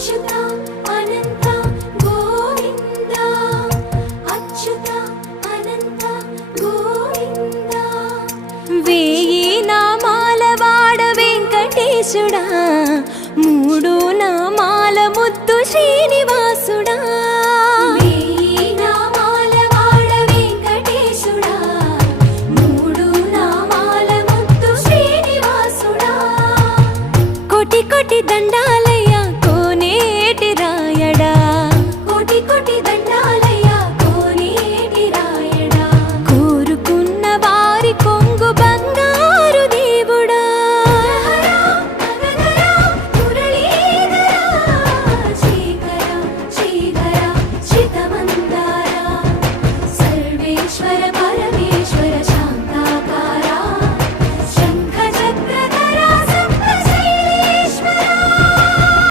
అచ్యుత అనంత గోవింద అచ్యుత అనంత గోవింద వేయి నామాల వాడ వెంకటేశుడా మూడు నా